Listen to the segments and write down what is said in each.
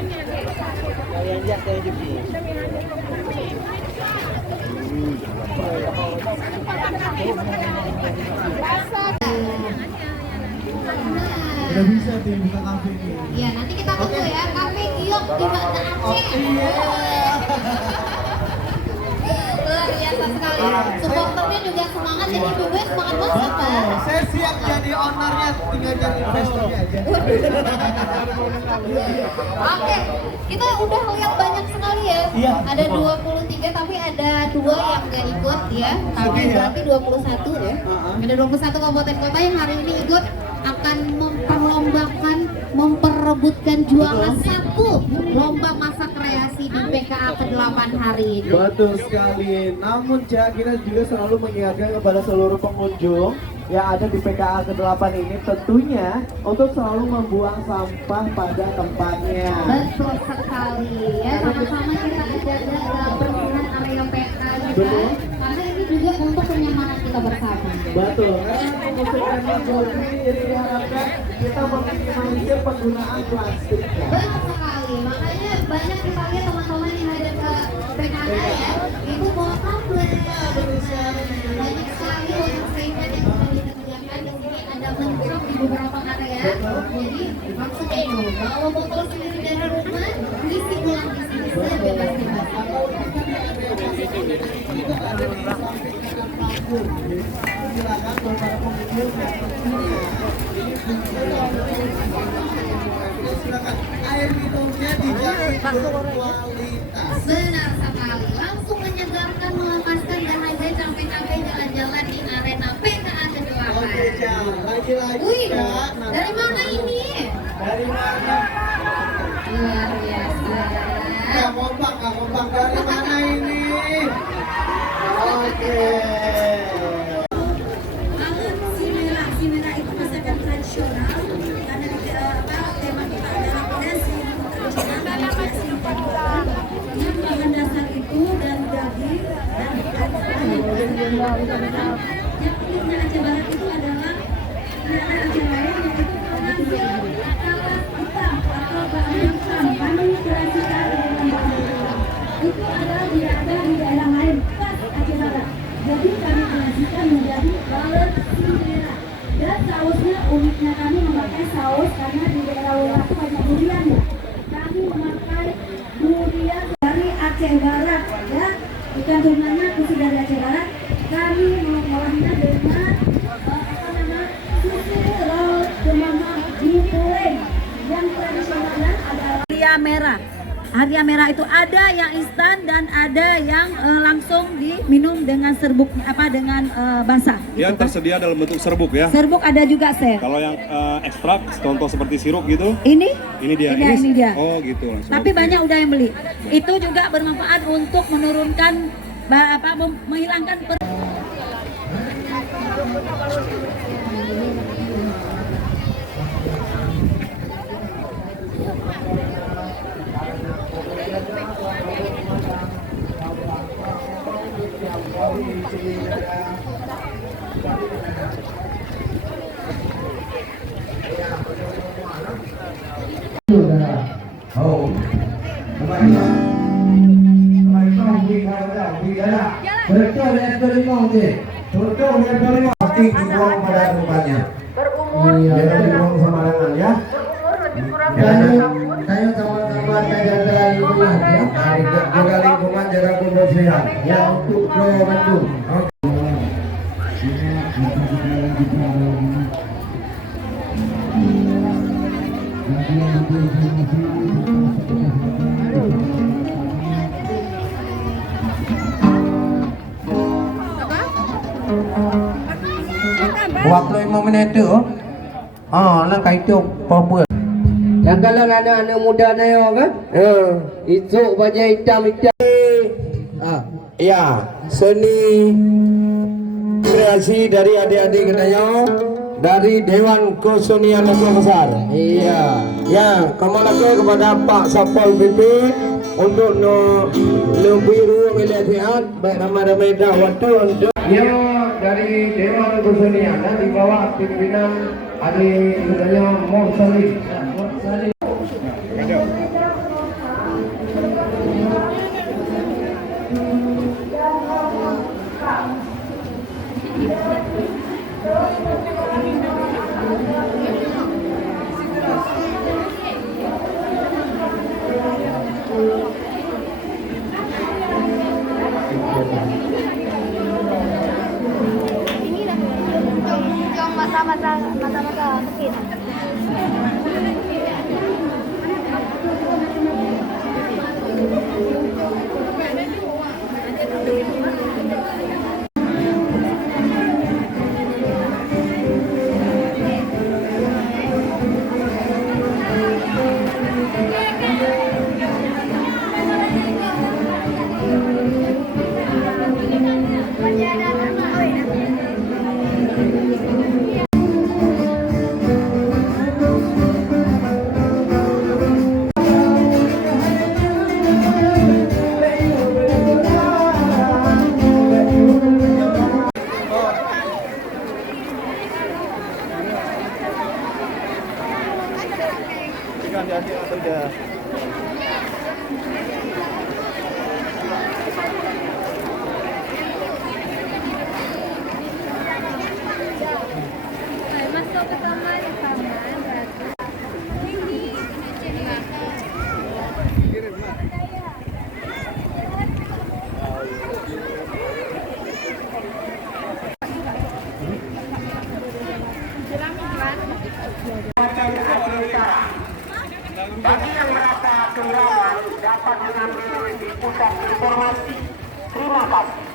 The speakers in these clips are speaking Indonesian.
Udah bisa tuh buka kafe ini. Iya, nanti kita tunggu ya, kafe Giok di Banda Aceh. Luar biasa sekali. Supporternya juga semangat, jadi Ibu gue semangat banget kan? Saya siap jadi ownernya, tinggal jadi investornya aja. Oke, kita udah lihat banyak sekali ya. Iya. Ada 23 tapi ada 2 yang gak ikut ya. Tapi berarti 21 ya. Ada 21 kabupaten kota yang hari ini ikut akan memperebutkan juara 1 lomba masa kreasi di PKA ke-8 hari ini. Betul sekali. Namun kita juga selalu mengingatkan kepada seluruh pengunjung yang ada di PKA ke-8 ini tentunya untuk selalu membuang sampah pada tempatnya. Betul sekali ya, sama-sama kita jaga kebersihan area PKA juga. Karena ini juga untuk kenyamanan kita bersama. Betul, karena kemudian jadi diharapkan kita meminimalisir penggunaan plastik. Betul sekali, makanya banyak kita lihat teman-teman yang ada ke PKA ya, itu bawa tablet. Banyak sekali untuk sampah yang bisa dikerjakan. Di sini ada mentruk di beberapa area. Jadi maksudnya itu, bawa botol sendiri dari rumah, isi ulang di sini sebebas-bebas. Silakan para pengunjung silakan air minumnya dijamin berkualitas. Benar sekali, langsung menyegarkan, melepaskan dahaga capek-capek jalan-jalan di arena PKA ke-8. Oke, Cak. Lagi-lagi, Wih, Cak. dari mana ini? Dari mana? Luar biasa. Nggak kompak. Dari mana ini? Oke. Si merah itu masakan tradisional karena tema kita adalah kreasi yang bahan dasar itu dari daging dan ikan. Yang uniknya Aceh Barat itu adalah Aceh lain yaitu nasi talas hitam atau bakmi hitam kami kreasikan dengan itu adalah tidak ada di daerah lain khas Aceh Barat. Jadi kami kreasikan menjadi balet si merah. Dan sausnya uniknya kami memakai saus karena di daerah Wola itu banyak durian ya. Kami memakai durian dari Aceh Barat ya. Ikan tunanya khusus dari Aceh Barat. Kami mengolahnya dengan susu laut kemama dipuleng. Yang tradisionalnya adalah haria merah. Haria merah itu ada yang instan dan ada yang langsung diminum dengan serbuk dengan basah. Yang gitu, tersedia dalam bentuk serbuk ya. Serbuk ada juga, Sir. Kalau yang ekstrak, contoh seperti sirup gitu. Ini dia. Ini dia. Oh gitu langsung. Tapi banyak udah yang beli. Itu juga bermanfaat untuk menurunkan menghilangkan Pasti dibuang pada tempatnya. Jangan dibuang sembarangan ya. Saya sama-sama jaga lingkungan ya. Jaga lingkungan, jaga kebersihan ya untuk Bandung. Waktu 5 menit itu, nak kaitu apa? Yang kalau anak-anak muda na yo kan, itu baju hitam. Ya, seni kreasi dari adik-adik kita dari Dewan Kesenian Aceh Besar. Iya, ya, kemana kepada Pak Sapol PP untuk biru melihat baik ramai-ramai waktu untuk ya dari Dewan Kesenian di bawah pimpinan adik sebenarnya Mohsalim. adik-adik atau udah? Masuk ke kamar Bagi yang merasa kehilangan dapat mengambil di pusat informasi. Terima kasih.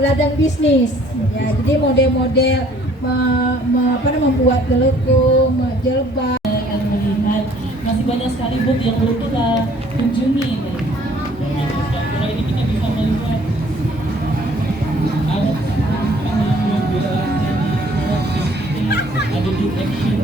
ladang bisnis ya, jadi model-model membuat gelekung, jelbab. Akan melihat masih banyak sekali booth yang belum kita kunjungi. Kira ini kita bisa melihat ada di action.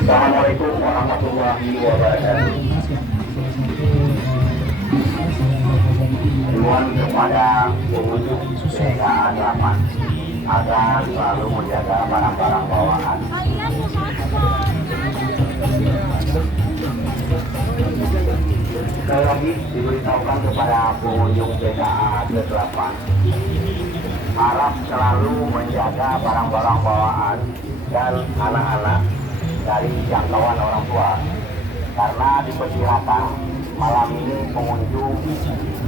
Assalamualaikum warahmatullahi wabarakatuh. Himbauan kepada pengunjung PKA 8 agar selalu Sekali lagi diberitahukan kepada pengunjung PKA ke-8 harap selalu menjaga barang-barang bawaan dan anak-anak dari jangkauan orang tua, karena diperkirakan malam ini pengunjung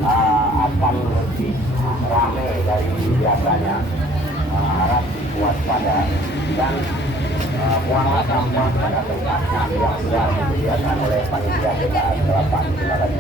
akan lebih ramai dari biasanya. Harap waspada dan buanglah sampah pada tempatnya yang sudah disediakan oleh panitia PKA ke-8. Terima kasih.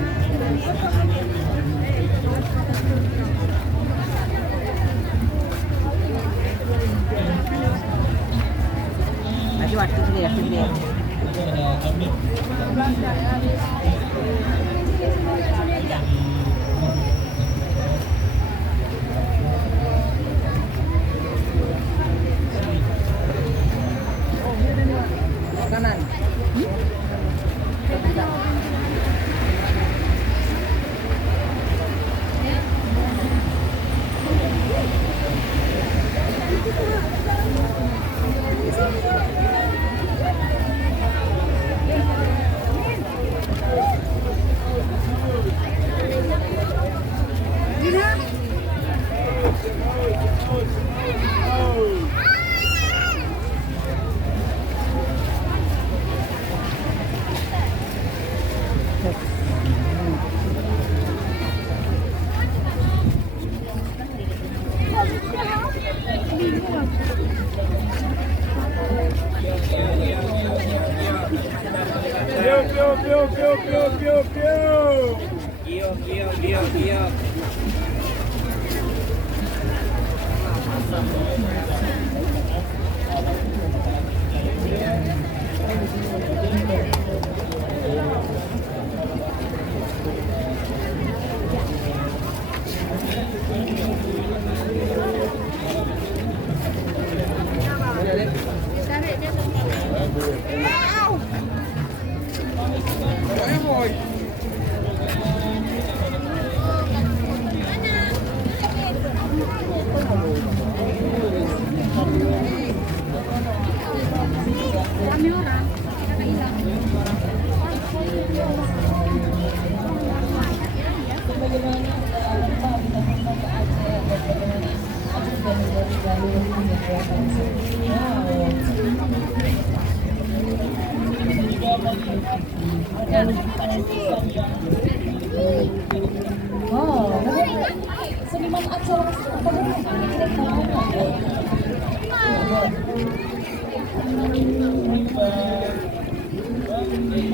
Seniman acara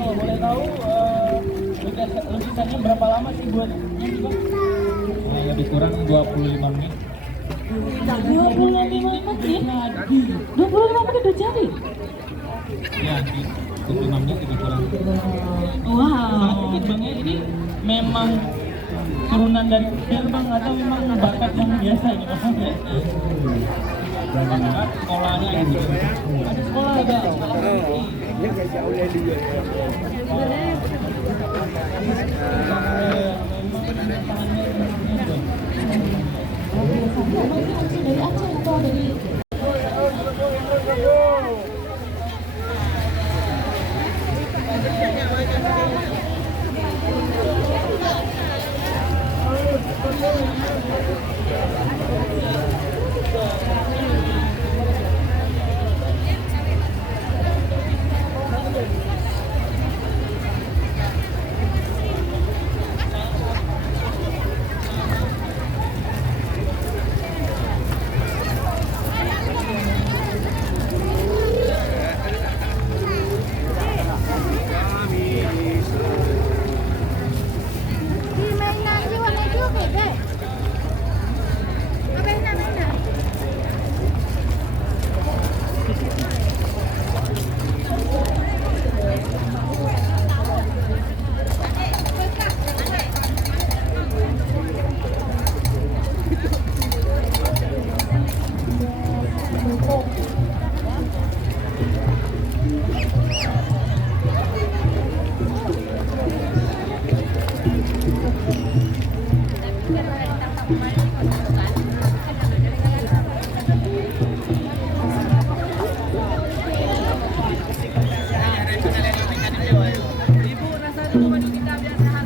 boleh tahu lukisannya berapa lama sih buat? Lebih kurang 25 menit. 25 menit? 25 menit udah jadi? Ya, 25 menit lebih kurang. Wow, Bang ya, ini memang turunan dari Bang atau memang bakat yang biasa ini Bang? Bakat sekolahnya gitu. Ada sekolah ada. Dari Aceh atau dari Ibu rasa dulu baju kita biar sehat.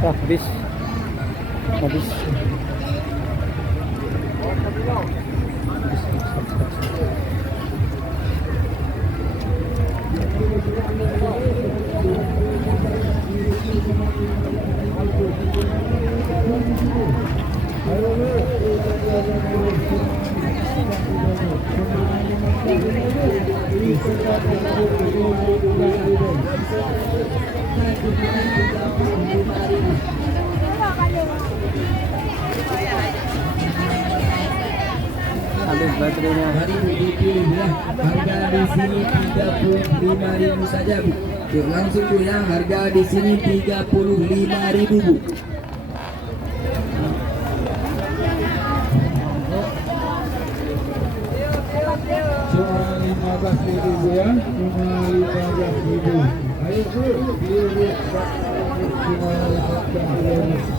habis. Habis baterainya. Mari Bu dipilih ya. Harga di sini 35.000 saja Bu. Yuk langsung Bu ya. Harga di sini 35.000 Bu. Cuma 15.000 Bu ya. Cuma 15.000. Ayo Bu, pilih cuma 15.000.